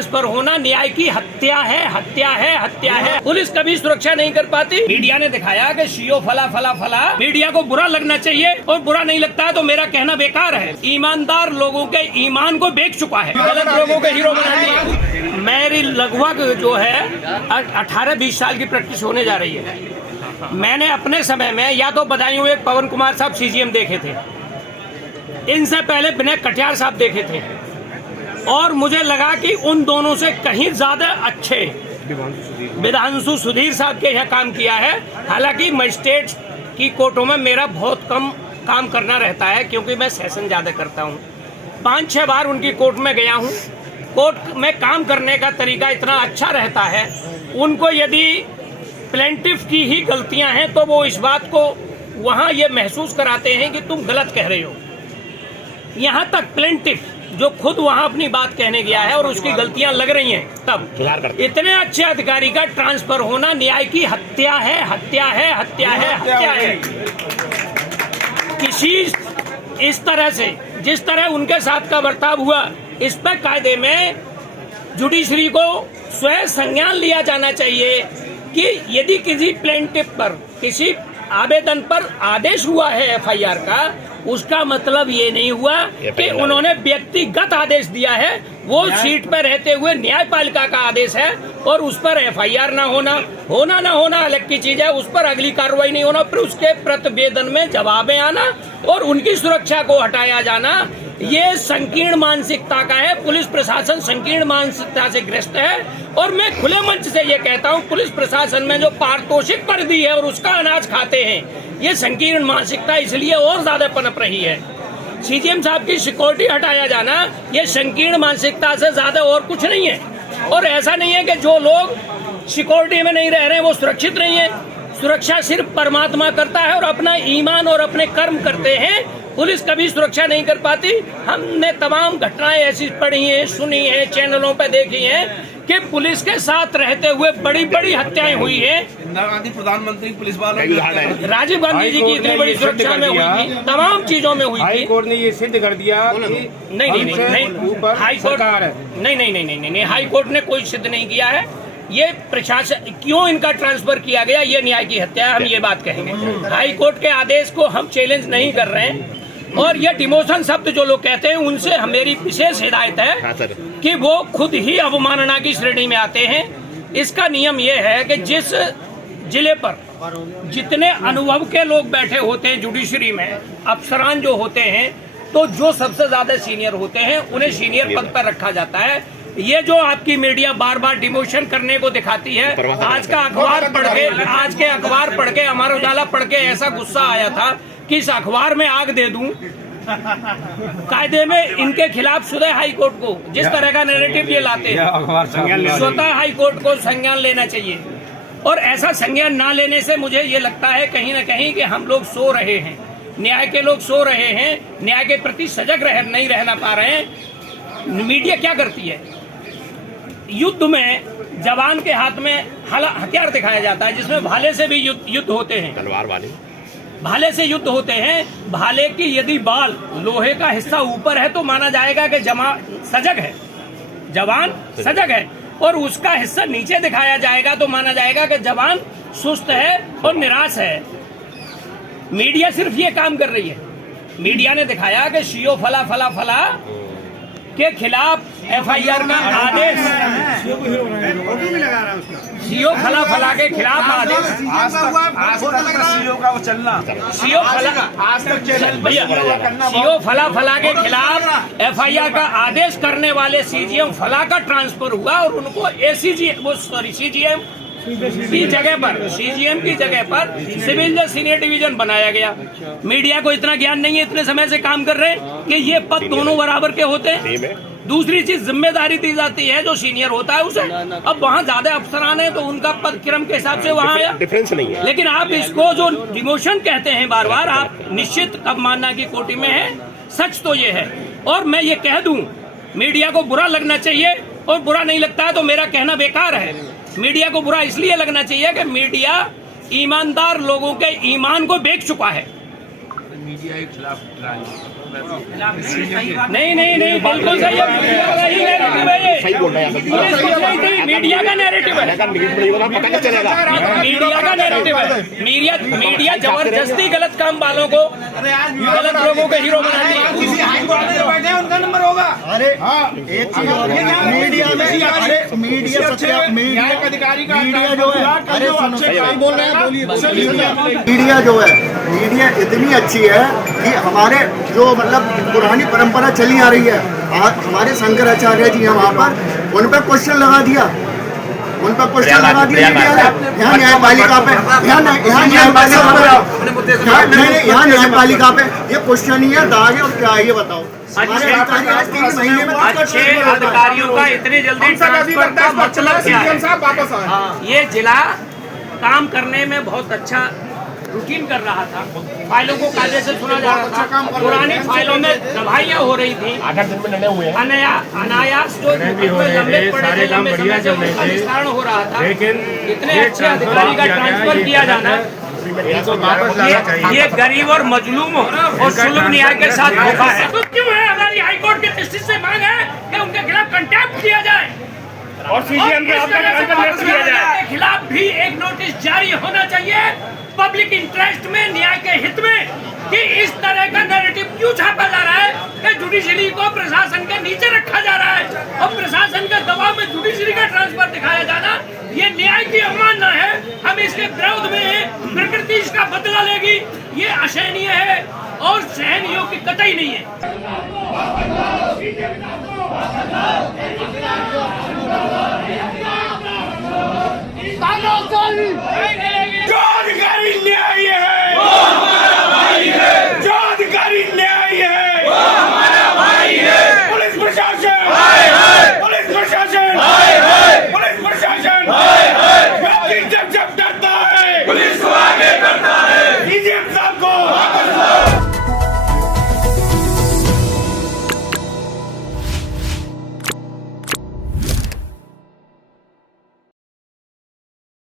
Transfer होना न्याय की हत्या है, हत्या है, हत्या है। पुलिस कभी सुरक्षा नहीं कर पाती। मीडिया ने दिखाया कि सीओ फला फला फला। मीडिया को बुरा लगना चाहिए और बुरा नहीं लगता है तो मेरा कहना बेकार है। ईमानदार लोगों के ईमान को बेच चुका है, गलत लोगों के हीरो बना दिया। मेरी लगभग जो है 18-20 साल की प्रैक्टिस होने जा रही है। मैंने अपने समय में या तो बदायूं एक पवन कुमार साहब सीजीएम देखे थे, इनसे पहले विनय कटियार साहब देखे थे, और मुझे लगा कि उन दोनों से कहीं ज्यादा अच्छे विधांशु सुधीर साहब के यहाँ काम किया है। हालांकि मजिस्ट्रेट की कोर्टों में मेरा बहुत कम काम करना रहता है क्योंकि मैं सेशन ज्यादा करता हूँ। 5-6 बार उनकी कोर्ट में गया हूँ। कोर्ट में काम करने का तरीका इतना अच्छा रहता है, उनको यदि प्लेंटिफ की ही गलतियां हैं तो वो इस बात को वहाँ ये महसूस कराते हैं कि तुम गलत कह रहे हो। यहाँ तक प्लेंटिफ जो खुद वहाँ अपनी बात कहने गया है और उसकी गलतियां लग रही हैं, तब इतने अच्छे अधिकारी का ट्रांसफर होना न्याय की हत्या है, हत्या है, हत्या है, हत्या है। किसी इस तरह से जिस तरह उनके साथ का बर्ताव हुआ, इस पर कायदे में जुडिशरी को स्वयं संज्ञान लिया जाना चाहिए कि यदि किसी प्लेंटिफ पर, किसी आवेदन पर आदेश हुआ है एफआईआर का, उसका मतलब ये नहीं हुआ कि उन्होंने व्यक्तिगत आदेश दिया है। वो सीट पर रहते हुए न्यायपालिका का आदेश है और उस पर एफआईआर ना होना अलग की चीज है। उस पर अगली कार्रवाई नहीं होना, फिर उसके प्रतिवेदन में जवाबें आना और उनकी सुरक्षा को हटाया जाना, ये संकीर्ण मानसिकता का है। पुलिस प्रशासन संकीर्ण मानसिकता से ग्रस्त है और मैं खुले मंच से ये कहता हूँ, पुलिस प्रशासन में जो पारितोषिक पर दी है और उसका अनाज खाते हैं, ये संकीर्ण मानसिकता इसलिए और ज्यादा पनप रही है। सीजीएम साहब की सिक्योरिटी हटाया जाना, ये संकीर्ण मानसिकता से ज्यादा और कुछ नहीं है। और ऐसा नहीं है कि जो लोग सिक्योरिटी में नहीं रह रहे हैं वो सुरक्षित नहीं है। सुरक्षा सिर्फ परमात्मा करता है और अपना ईमान और अपने कर्म करते हैं। पुलिस कभी सुरक्षा नहीं कर पाती। हमने तमाम घटनाएं ऐसी पढ़ी हैं, सुनी हैं, चैनलों पे देखी हैं कि पुलिस के साथ रहते हुए बड़ी बड़ी हत्याएं हुई हैं। इंदिरा गांधी प्रधानमंत्री पुलिस वालों, राजीव गांधी जी की इतनी बड़ी सुरक्षा में हुई थी, तमाम चीजों में हुई थी। हाई कोर्ट ने ये सिद्ध कर दिया कि नहीं, हाई कोर्ट नहीं, हाई कोर्ट ने कोई सिद्ध नहीं किया है। ये प्रशासन क्यों इनका ट्रांसफर किया गया, ये न्याय की हत्या है, हम ये बात कहेंगे। हाई कोर्ट के आदेश को हम चैलेंज नहीं कर रहे हैं और ये डिमोशन शब्द जो लोग कहते हैं उनसे मेरी विशेष हिदायत है कि वो खुद ही अवमानना की श्रेणी में आते हैं। इसका नियम ये है कि जिस जिले पर जितने अनुभव के लोग बैठे होते हैं जुडिशरी में, अफसरान जो होते हैं, तो जो सबसे ज्यादा सीनियर होते हैं उन्हें सीनियर पद पर रखा जाता है। ये जो आपकी मीडिया बार बार डिमोशन करने को दिखाती है, आज के अखबार पढ़ के अमर उजाला पढ़ के ऐसा गुस्सा आया था कि इस अखबार में आग दे दूं। कायदे में इनके खिलाफ स्वतः हाई कोर्ट को जिस तरह का नैरेटिव ये लाते हैं, स्वतः हाई कोर्ट को संज्ञान लेना चाहिए। और ऐसा संज्ञान ना लेने से मुझे ये लगता है कहीं ना कहीं कि हम लोग सो रहे हैं, न्याय के लोग सो रहे हैं, न्याय के प्रति सजग नहीं रहना पा रहे हैं। मीडिया क्या करती है, युद्ध में जवान के हाथ में हथियार दिखाया जाता है जिसमें भाले से भी युद्ध होते हैं, तलवार वाले भाले से युद्ध होते हैं। भाले की यदि बाल लोहे का हिस्सा ऊपर है तो माना जाएगा कि सजग है, जवान सजग है, और उसका हिस्सा नीचे दिखाया जाएगा तो माना जाएगा कि जवान सुस्त है और निराश है। मीडिया सिर्फ ये काम कर रही है। मीडिया ने दिखाया कि सीओ फला फला फला के खिलाफ एफआईआर का आदेश, सीओ फला फला के खिलाफ आदेश, सीओ फला फला के खिलाफ एफआईआर का आदेश करने वाले सीजीएम फला का ट्रांसफर हुआ और उनको सीजीएम की जगह पर, सीजीएम की जगह पर सिविल जज सीनियर डिवीजन बनाया गया। मीडिया को इतना ज्ञान नहीं है, इतने समय से काम कर रहे हैं कि ये पद दोनों बराबर के होते हैं। दूसरी चीज जिम्मेदारी दी जाती है जो सीनियर होता है उसे। अब वहाँ ज्यादा अफसरान है तो उनका पद क्रम के हिसाब से वहाँ आया, डिफरेंस नहीं है। लेकिन आप इसको जो डिमोशन कहते हैं बार बार, आप निश्चित अवमानना की कोटि में है। सच तो ये है। और मैं ये कह दूं, मीडिया को बुरा लगना चाहिए और बुरा नहीं लगता है तो मेरा कहना बेकार है। मीडिया को बुरा इसलिए लगना चाहिए कि मीडिया ईमानदार लोगों के ईमान को बेच चुका है। मीडिया के खिलाफ ट्राई नहीं नहीं नहीं, बिल्कुल सही है। मीडिया का ही नैरेटिव है ये। सही बोल रहे हैं पुलिस कुछ नहीं थी, मीडिया का नैरेटिव है। अगर न्यूज़ नहीं होगा पता नहीं चलेगा। मीडिया का नैरेटिव है। मीडिया जबरदस्ती गलत काम वालों को, गलत लोगों को हीरो बनाती है। बैठे उनका नंबर होगा। अरे एक चीज और है, मीडिया में, अरे मीडिया अधिकारी का मीडिया जो है, अरे बोल रहे हैं, बोलिए। मीडिया जो है, मीडिया इतनी अच्छी है कि हमारे जो मतलब पुरानी परंपरा चली आ रही है, आज हमारे शंकराचार्य जी हैं वहाँ पर, उन पर क्वेश्चन लगा दिया, उन पर क्वेश्चन लगा दिया मीडिया ने। यहाँ न्यायपालिका पे, यहाँ न्यायपालिका पे ये क्वेश्चन ही है, दाग है और क्या है ये बताओ। हमारे अधिकारी आज 3 महीने में अच्छे अधिकारियों का इतने जल्दी ट्रांसफर का मतलब क्या है? वापस आए। ये जिला काम करने में बहुत अच्छा रूटीन कर रहा था, फाइलों को कायदे से सुना जा रहा था, पुरानी फाइलों में दवाइयाँ हो रही थी, 8 दिन में निर्णय हुए हैं। अनायास जो लंबे पड़े थे, लंबे समय से उनका निस्तारण हो रहा था। लेकिन इतने अच्छे अधिकारी का ट्रांसफर किया जाना, ये गरीब और मजलूम और सुलभ न्याय के साथ धोखा है। तो क्यों है हमारी हाईकोर्ट की दृष्टि से मांग है कि उनके खिलाफ कंटेम्प्ट किया जाए और सीजीएम के खिलाफ भी एक नोटिस जारी होना चाहिए पब्लिक इंटरेस्ट में, न्याय के हित में, कि इस तरह का नैरेटिव क्यों छापा जा रहा है कि जुडिशरी को प्रशासन के नीचे रखा जा रहा है और प्रशासन के दबाव में जुडिशरी का ट्रांसफर दिखाया जाना, ये न्याय की अवमानना है। हम इसके विरोध में हैं। प्रकृति इसका बदला लेगी, ये असहनीय है और सहन योग्य कतई नहीं है।